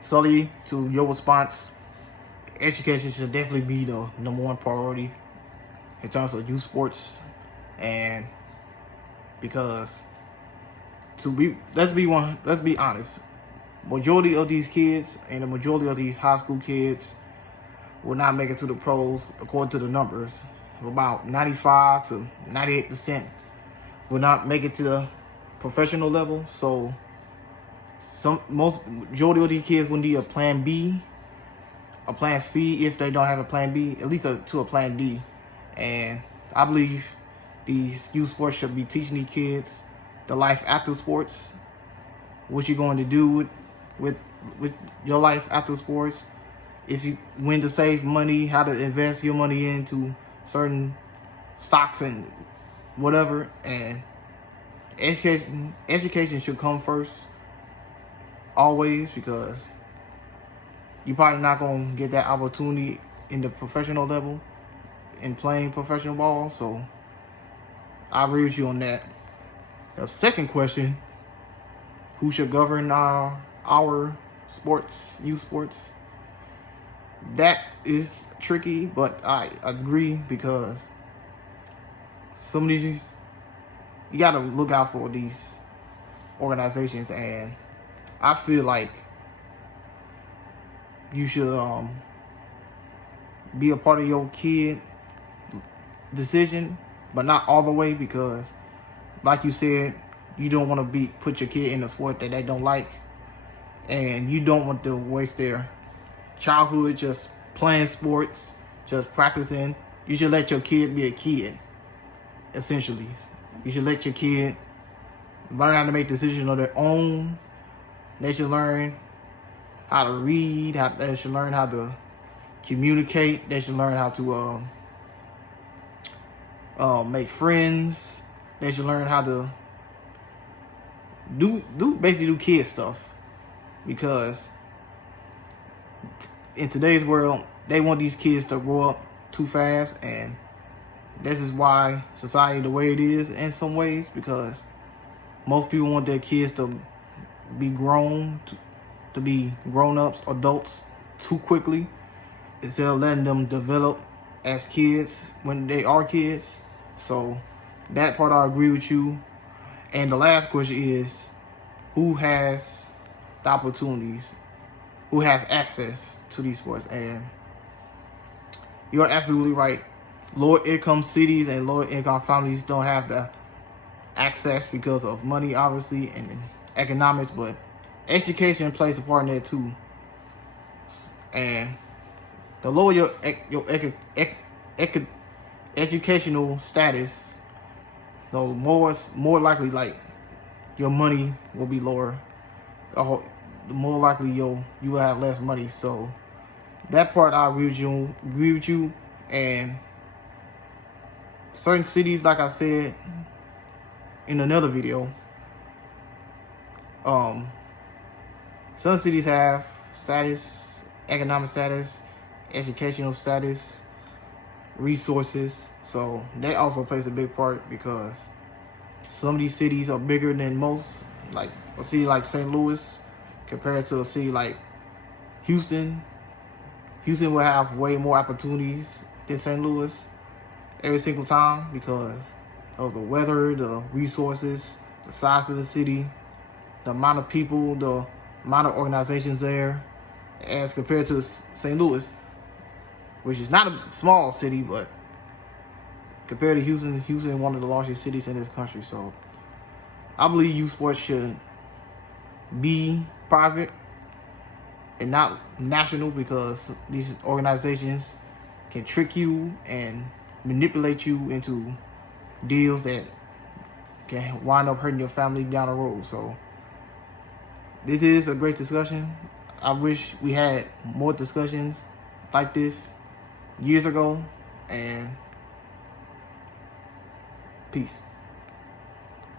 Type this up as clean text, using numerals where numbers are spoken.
Sully, to your response, education should definitely be the number one priority in terms of youth sports, and because let's be honest, majority of these kids and the majority of these high school kids will not make it to the pros according to the numbers. About 95 to 98% will not make it to the professional level. So majority of these kids will need a plan B, a plan C if they don't have a plan B, at least to a plan D. And I believe these youth sports should be teaching these kids the life after sports, what you're going to do with your life after sports, when to save money, how to invest your money into certain stocks and whatever. And education should come first always, because you're probably not going to get that opportunity in the professional level in playing professional ball. So I agree with you on that. The second question, who should govern our sports, youth sports? That is tricky, but I agree, because some of these, you got to look out for these organizations, and I feel like you should be a part of your kid decision, but not all the way, because like you said, you don't want to put your kid in a sport that they don't like, and you don't want to waste their childhood just playing sports, just practicing. You should let your kid be a kid, essentially. You should let your kid learn how to make decisions on their own. They should learn how to read, they should learn how to communicate, they should learn how to make friends. They should learn how to basically do kid stuff, because in today's world, they want these kids to grow up too fast, and this is why society the way it is in some ways, because most people want their kids to be grown, to be grown-ups, adults, too quickly, instead of letting them develop as kids when they are kids. So that part I agree with you. And the last question is, who has the opportunities? Who has access to these sports? And you're absolutely right. Lower income cities and lower income families don't have the access because of money, obviously, and economics, but education plays a part in that too. And the lower your educational status, the more likely like your money will be lower. The more likely you will have less money. So that part I agree with you. And certain cities, like I said in another video, some cities have status, economic status, educational status, resources. So that also plays a big part, because some of these cities are bigger than most. Like a city like St. Louis compared to a city like Houston. Houston will have way more opportunities than St. Louis every single time, because of the weather, the resources, the size of the city, the amount of people, the amount of organizations there, as compared to St. Louis, which is not a small city, but compared to Houston is one of the largest cities in this country. So I believe youth sports should be private and not national, because these organizations can trick you and manipulate you into deals that can wind up hurting your family down the road. So this is a great discussion. I wish we had more discussions like this years ago. And peace.